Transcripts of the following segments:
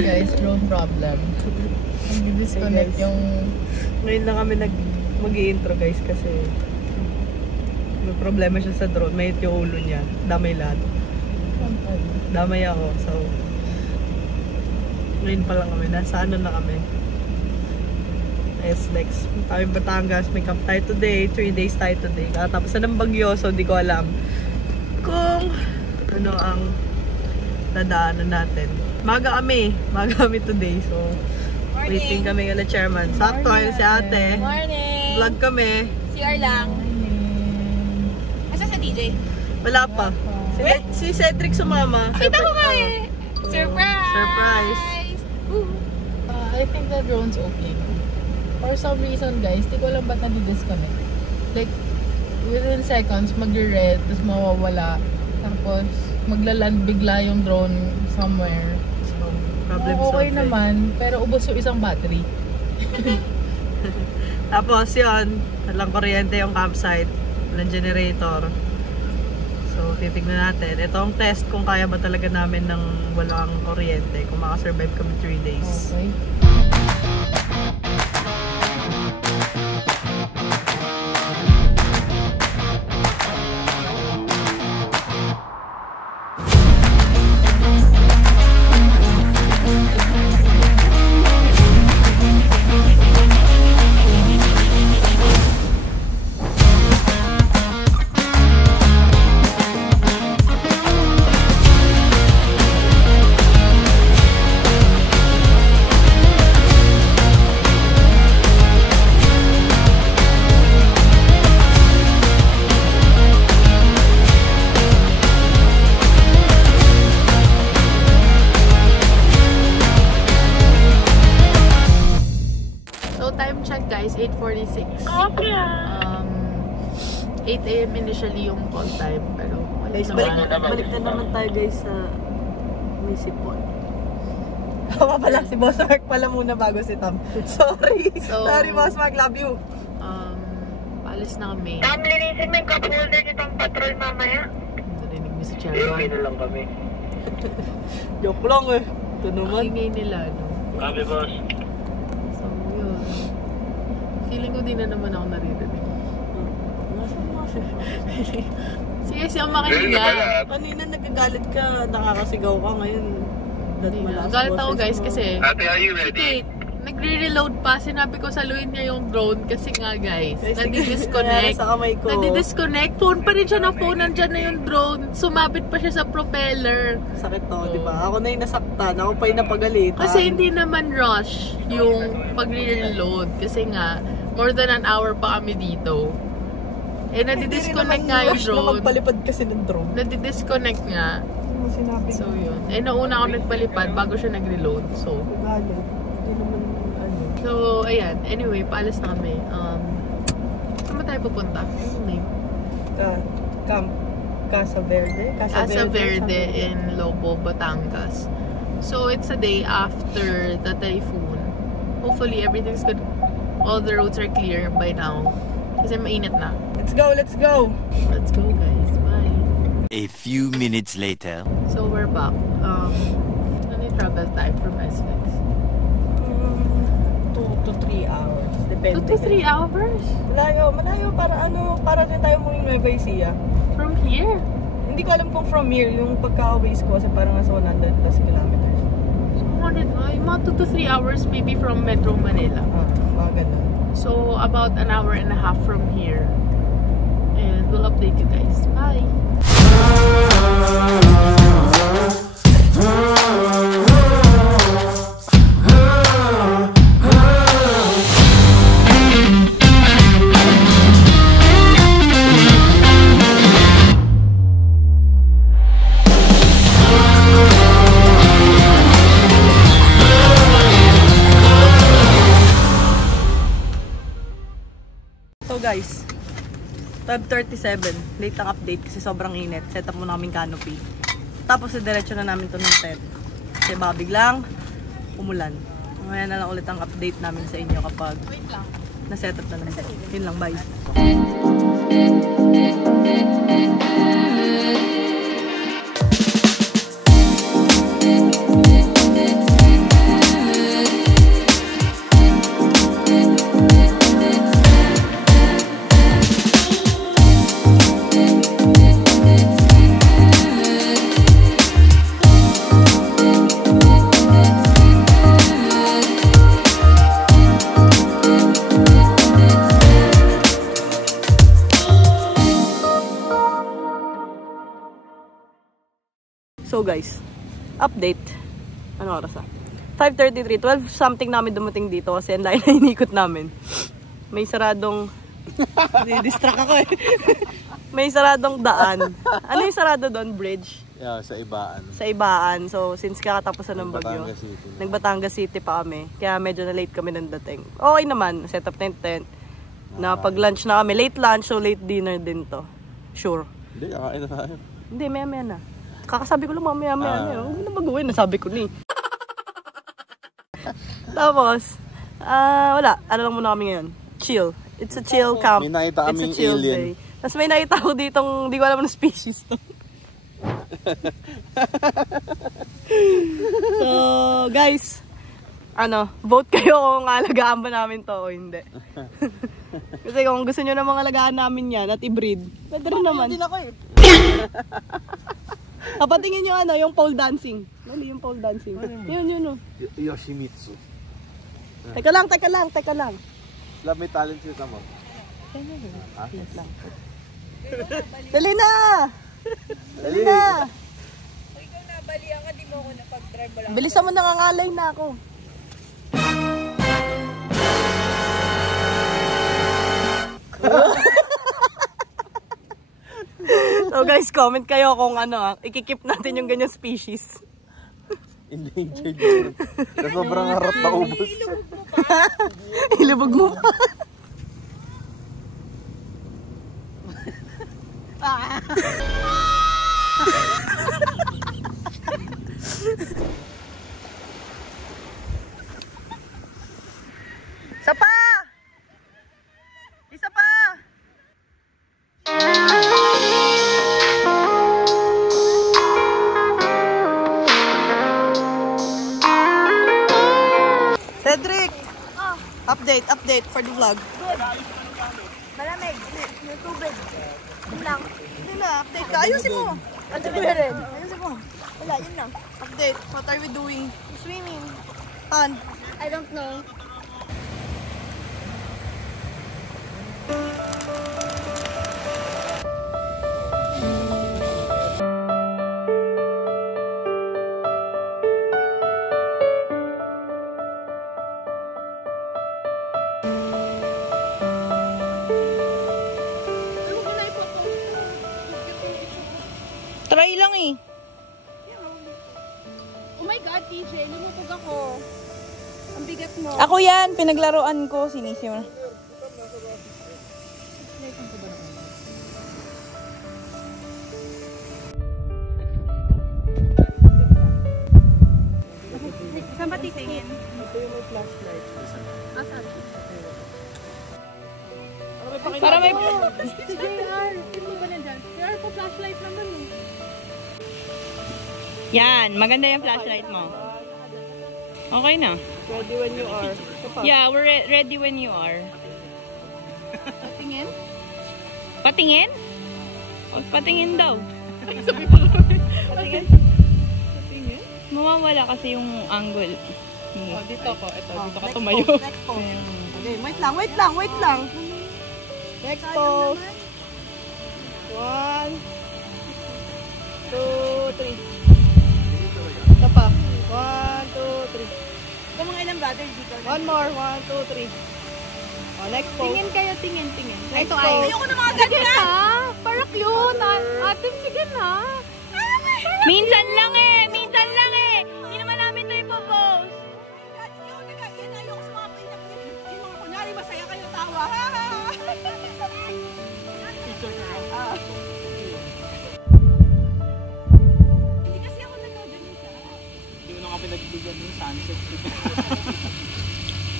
guys, drone problem. Nag-disconnect yung... Ngayon lang kami mag-i-intro guys kasi may problema siya sa drone. May yung ulo niya. Damay lahat. Damay ako. So, ngayon pa lang kami. Nasa ano na kami. SLEX. Kami Batangas. May camp tayo today. 3 days tayo today. Tapos na ng bagyo. So, di ko alam kung ano ang dadaanan natin. Maga kami today. So, morning. Waiting kami kala chairman. Sakto kayo si ate. Morning! Vlog kami. CR lang. Asa sa DJ? Wala pa. Si Cedric sumama. Kita ko nga eh. Surprise! Surprise! I think the drone's okay. For some reason guys, di ko alam ba't nadi-disconnect. Like, within seconds, mag-red, tapos mawawala. Tapos, maglaland bigla yung drone somewhere. So, problem okay solved. naman, pero ubos yung isang battery. Tapos yun, walang kuryente yung campsite. Walang generator. So, titignan natin. Ito ang test kung kaya ba talaga namin ng walang kuryente. Kung makasurvive kami 3 days. Okay. Guys, 8:46. Okay. 8 AM initially yung call time, pero Guys, balik na naman tayo guys sa may sipon. Ako pala, si Boss Mark pala muna bago si Tom. Sorry. Sorry Boss Mark, love you. Paalis na kami. Tom, linisin mo yung cup holder nitong patrol mamaya. Narinig mo si Chairman. Okay na lang kami. Joke lang eh. Ito naman. Ang ingay nila, no? Kami boss. So, yun. Feeling ko di na naman ako naririnig. Sige, siyang makihiga. Kanina nagagalit ka, nakakasigaw ka ngayon. Galit ako guys kasi Ate, are you ready? Kate, nagre-reload pa. Sinabi ko saluhin niya yung drone kasi nga guys, nadi-disconnect. Sa kamay ko. Nadi-disconnect. Phone pa rin siya ng phone. Nandyan na yung drone. Sumabit pa siya sa propeller. Sakit to, di ba? Ako na yung nasaktan. Ako pa yung napagalitan. Kasi hindi naman rush yung pag-reload. Kasi nga, more than an hour pa kami dito. Eh, nadi-disconnect nga yung drone. Na magpalipad kasi ng drone. Nadi-disconnect nga. Sinabi So, yun. Eh, nauna ako nagpalipad bago siya nag-reload. So, galit. Hindi naman, ano. So, ayan. Anyway, paalis na kami. Saan ba tayo pupunta? Ano name? Camp Casa Verde? Casa Verde in Lobo, Batangas. So, it's a day after the typhoon. Hopefully, everything's good. All the roads are clear by now. Kasi mainit na. Let's go, let's go! Let's go, guys. Bye! A few minutes later. So, we're back. Ano yung travel time from SLEX? 2 to 3 hours. Depende. 2 to 3 hours? Malayo. Para rin tayo mong Nueva Ecija. From here? Hindi ko alam kung from here, yung pagka-ways ko kasi parang nasa 100 plus kilometers. 100, mga 2 to 3 hours maybe from Metro Manila. Mga ganun. So, about an hour and a half from here. And we'll update you guys. Bye! So guys, 12:37, late ang update kasi sobrang init. Set up muna kaming canopy. Tapos diretso na namin to ng tent. Kasi baka biglang umulan. Mamaya na lang ulit ang update namin sa inyo kapag na-set up na naman. Yun lang, bye. So guys, update. Ano oras 5:33, 12 something namin dumating dito kasi ang layo na inikot namin. May saradong... Distract ako eh. May saradong daan. Ano yung sarado doon? Bridge? Yeah, sa Ibaan. Sa Ibaan. So, since kakatapusan ng bagyo, City. Nag-Batangas City pa kami. Kaya medyo na late kami ng dating. Okay naman, set up na yung tent. Na pag-lunch na kami. Late lunch, so late dinner din to. Sure. Hindi, kakain na tayo. Hindi, maya-maya na. Kakasabi ko lang mamaya-maya na. Huwag mo na baguhin, nasabi ko ni. Tapos, wala. Ano lang muna kami ngayon? Chill. It's a chill camp. May nakita kaming alien. Tapos may nakita ko ditong, di ko alam na species to. So, guys, vote kayo kung alagaan ba namin to o hindi. Kasi kung gusto nyo namang alagaan namin yan at i-breed, pwede rin naman. Hindi na ko eh. Papatingin nyo yung pole dancing. Ano yung pole dancing? Yun. Yoshimitsu. Teka lang. Love, may talent siya mo. Dali na! Ikaw nabalian ka, di mo ako napag-drive. Bilisan mo, nangangalay na ako. So guys, comment kayo kung ikikip natin yung ganyan species. Endangered. Na sobrang harap na ubos. Ilubog mo pa. Isa pa! Isa pa! Cedric! Update for the vlog. Malamig. Yung tubig. Yun lang. Hindi na, update ka. Ayusin mo! Ang tubig na rin. Ayusin mo. Wala, yun lang. Update. What are we doing? Swimming. Han? I don't know. Try lang eh. Oh my God, TJ, lumutog ako. Ang bigat mo. Ako yan, pinaglaruan ko, sinisi mo. Saan ba titingin? Ito yung may flashlight. Asan? Para may... Si JR, sino ba nandyan? JR, po flashlight naman eh. Yan, maganda yung flashlight mo. Okay na. Ready when you are. Yeah, we're ready when you are. Patingin? Patingin? Huwag patingin daw. Patingin? Mawawala kasi yung angle. Oh, dito ko. Ito, dito ka next tumayo. pose, Next pose. Okay, wait lang. Next pose. 1, 2, 3. Ito pa. 1, 2, 3. Ito mga ilang brother dito. One more. 1, 2, 3. Oh, next pose. Tingin kayo, tingin. Next Ito pose. ay. Ayoko na mga ganyan. Para cute. Ate, sige na. Minsan lang eh! Minsan lang eh! Hindi naman namin ito ipopost. Ayoko sa mga yung mga kunyari masaya kayo tawa. Hindi kasi ako nagagaling sa. Hindi mo na nga pinagbigyan yung sunset.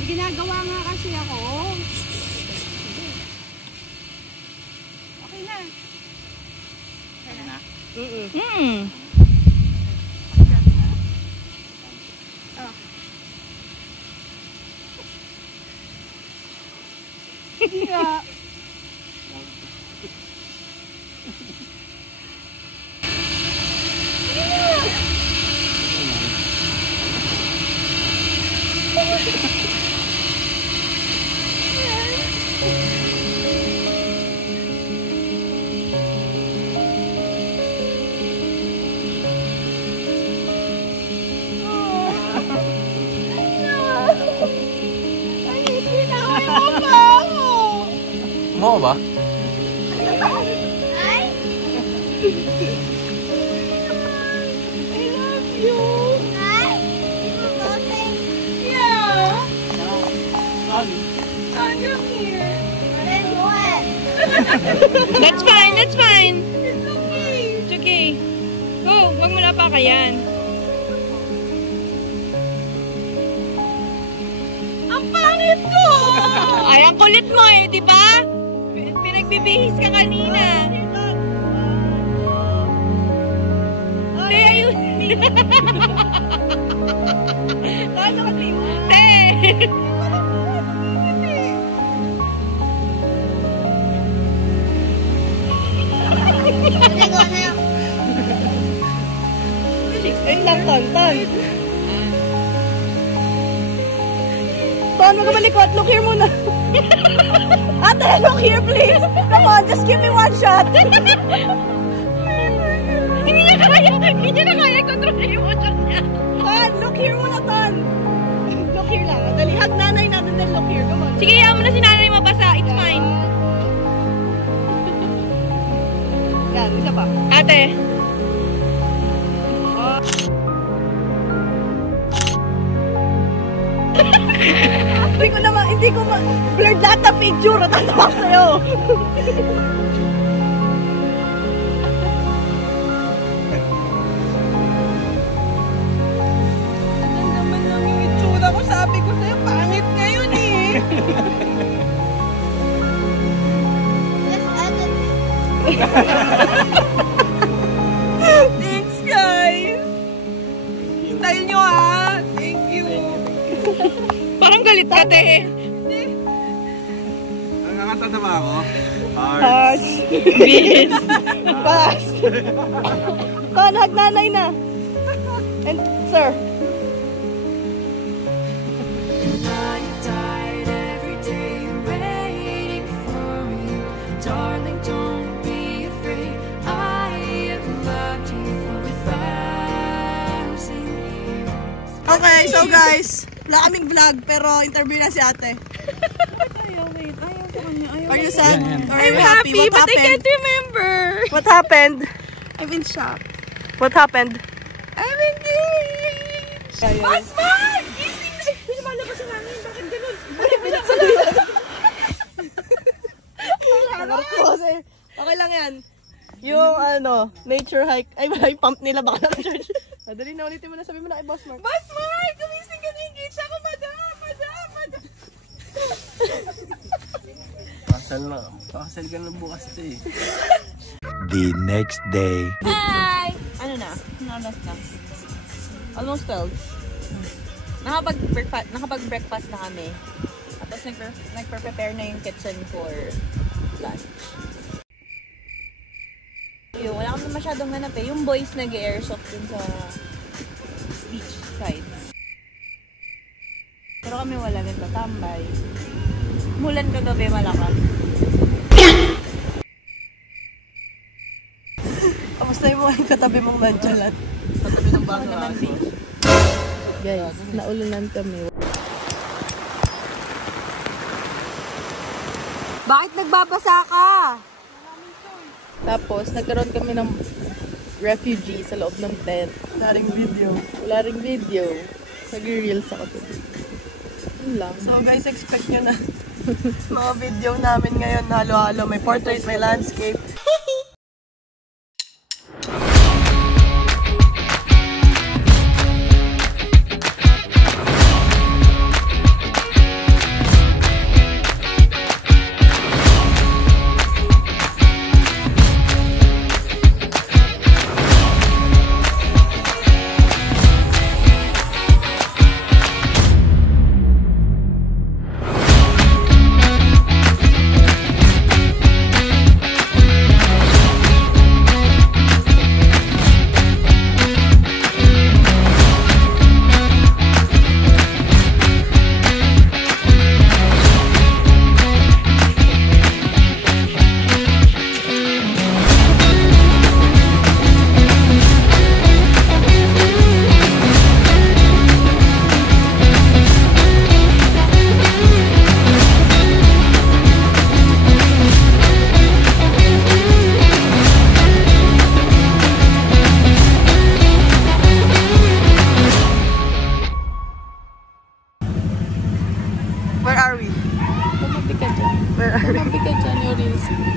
May ginagawa nga kasi ako. Okay na. Hindi nga. Mo ba? That's fine, that's fine. It's okay. It's okay. Go, wag mo na pa kayan. Ang pangit ko! Ay, ang kulit mo eh, di ba? Pinagbibihis ka kanina. Te, ayun. Te! Ayun lang, Ton. Ton, wag ka malikot. Look here muna. Ate, look here, please. Come on, just give me one shot. Hindi niya kaya kontrol yung emotion niya. Ton, look here muna, Ton. Look here lang. Dali, hug nanay natin, then look here. Come on. Sige, yaman mo na si nanay mabasa. It's fine. Yan, isa pa. Ate. Hindi ko blurred lahat ng picture. Tatawa ko sa'yo. Ang naman lang yung itsura ko. Sabi ko sa'yo, pangit ngayon eh. Thanks, guys. Style nyo ah. Thank you. Parang galit ka, te. Ang nakatanda ba ako? Pass. Yes. Pass. Ton, hug nanay na. And, sir. Okay, so guys, wala kaming vlog pero interview na si ate. Are you sad? Or are you happy? What but I happened? can't remember. What happened? I'm in shock. What happened? I'm engaged! Basman! Gising na! Lumalabas si namin. Bakit ganun? Okay lang yan. Yung nature hike. Ay, wala yung pump nila baka naka-charge. Dali na, ulitin mo na. Sabi mo na kay Boss Mark. Basman! Gumising ka na engaged ako, madam! Pakasal ka na bukas to eh. The next day. Hi! Ano na? Nalas na. Almost 12. Nakapag-breakfast na kami. Tapos nagpre-prepare na yung kitchen for lunch. Yung, wala kami masyadong hanap eh. Yung boys nag-airsoft dun sa beach side. Pero kami wala nagtatambay. Mulan kagabi malakas. Tapos na yung mga katabi mong nandiyan. Katabi ng baso Naman beach. Guys, naulunan kami. Bakit nagbabasa ka? Tapos, nagkaroon kami ng refugee sa loob ng tent. Naring video. Wala ring video. Nag-reels ako today. Yun lang. So guys, expect nyo na mga video namin ngayon. Halo-halo. May portrait, may landscape.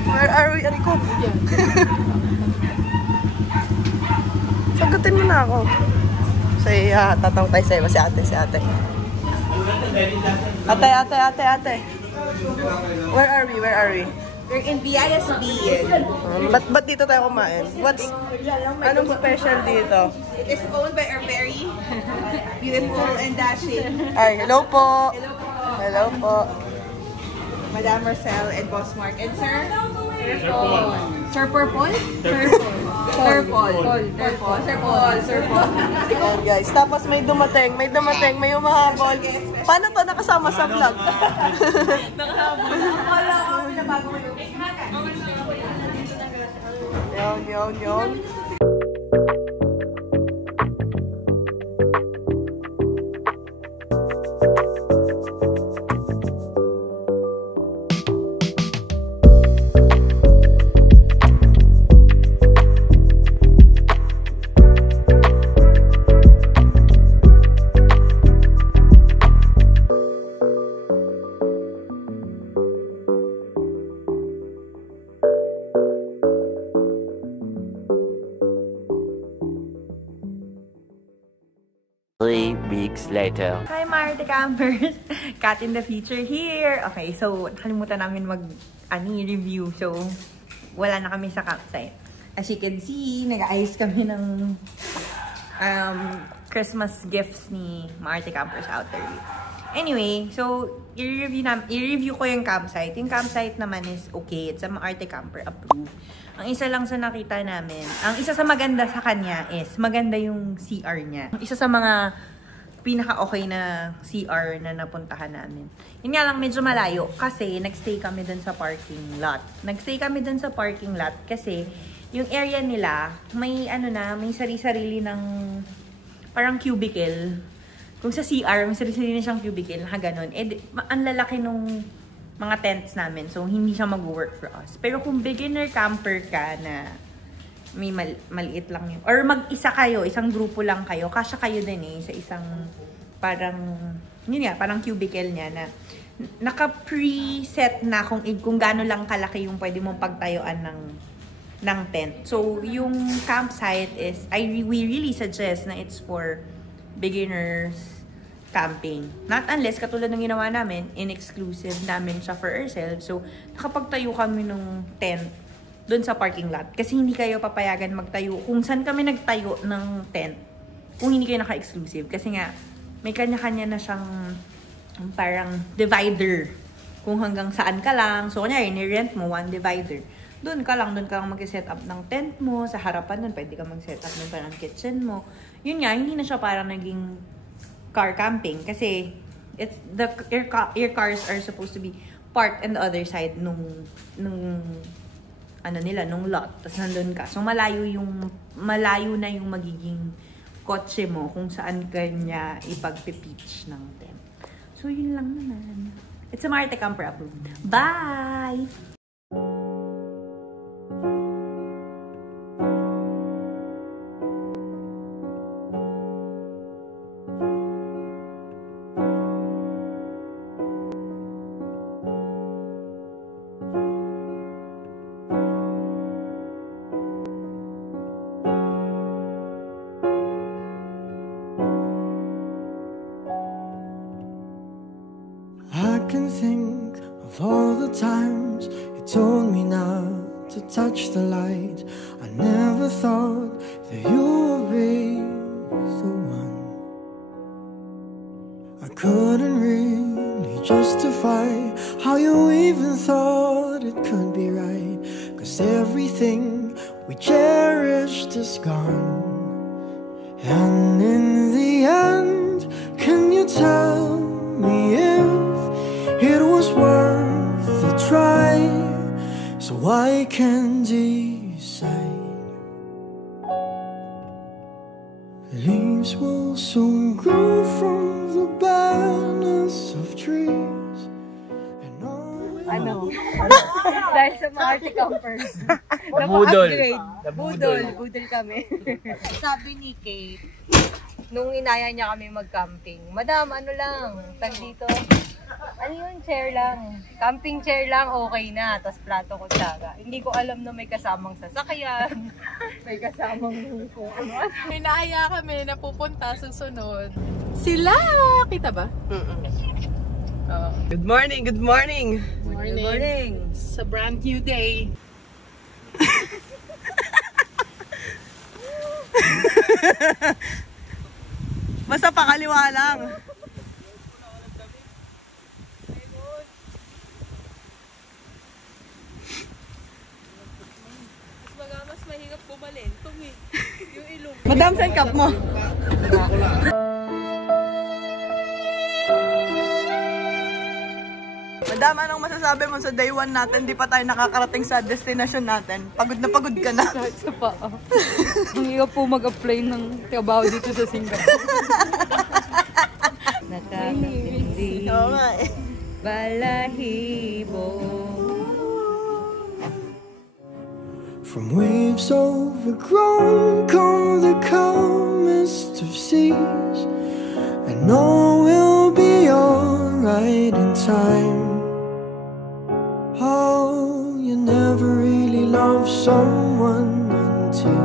Where are we? Ari ko. Yan. Sagutin mo na ako. Say, tatawag tayo sa'yo. Si ate. Ate. Where are we? We're in BISB. Ba't dito tayo kumain? Anong special dito? It is owned by our very beautiful and dashing Ay, hello po. Madam Marcel and Boss Mark. And Sir Purple? Sir Paul. Ayan guys, tapos may dumating, may umahabol. Paano to nakasama sa vlog? Wala ako, pinabago mo yung Yon. Later. Hi Marte Campers! Cat in the future here! Okay, so nakalimutan namin review. So, wala na kami sa campsite. As you can see, nag-ayos kami ng Christmas gifts ni Marte Campers out there. Anyway, so i-review ko yung campsite. Yung campsite naman is okay. It's a Marte Camper approved. Ang isa lang sa nakita namin, ang isa sa maganda sa kanya is maganda yung CR niya. Isa sa mga pinaka-okay na CR na napuntahan namin. Yun nga lang, medyo malayo kasi nagstay kami dun sa parking lot. Kasi yung area nila, may may sarili-sarili ng parang cubicle. Kung sa CR, may sarili-sarili na siyang cubicle, ganun. Ang lalaki nung mga tents namin, so hindi siya mag-work for us. Pero kung beginner camper ka na may maliit lang yun. Or mag-isa kayo, isang grupo lang kayo. Kasya kayo din sa isang parang, parang cubicle niya na naka-preset na kung gaano lang kalaki yung pwede mong pagtayuan ng tent. So, yung campsite is, we really suggest na it's for beginners camping. Not unless, katulad ng ginawa namin, in-exclusive namin siya for ourselves. So, nakapagtayo kami ng tent doon sa parking lot. Kasi hindi kayo papayagan magtayo. Kung saan kami nagtayo ng tent, kung hindi kayo naka-exclusive. Kasi nga, may kanya-kanya na siyang parang divider. Kung hanggang saan ka lang. So, kunyari, ni-rent mo, one divider. Doon ka lang mag-set up ng tent mo. Sa harapan doon, pwede ka mag-set up ng parang kitchen mo. Yun nga, hindi na siya parang naging car camping. Kasi, your cars are supposed to be parked on the other side nung lot. Tapos nandun ka. So, malayo na yung magiging kotse mo kung saan ka niya ipag-pitch ng tent. So, yun lang naman. It's a Marte Camper approved. Bye! I can think of all the times you told me not to touch the light. I never thought that you would be the one. I couldn't really justify how you even thought it could be right. 'Cause everything we cherished is gone. And in the end, can you tell me if it was worth the try? So I can decide. Leaves will soon grow from the barrenness of trees. And all Dahil sa Marte Campers. Budol. Budol kami. Sabi ni Kate, nung inaya niya kami mag-camping. Madam, ano lang, tag dito. Ano yun, chair lang. Camping chair lang, okay na. Tapos plato ko tsaga. Hindi ko alam na may kasamang sasakyan. May kasamang kung ano. May naaya kami na pupunta susunod. Sila! Kita ba? Good morning, good morning. Morning. Good morning. It's a brand new day. Basta pakaliwa lang. Mas mahirap bumalin. Yung ilong. Madam, send cup mo. Madam, anong masasabi mo sa day 1 natin? Di pa tayo nakakarating sa destination natin. Pagod na pagod ka na. Sa paa. Ang hirap po mag-apply ng trabaho dito sa Singapore. Nakakatindi. Oo nga eh. Balahibo. From waves overgrown come the calmest of seas, and all will be alright in time. Oh, you never really love someone until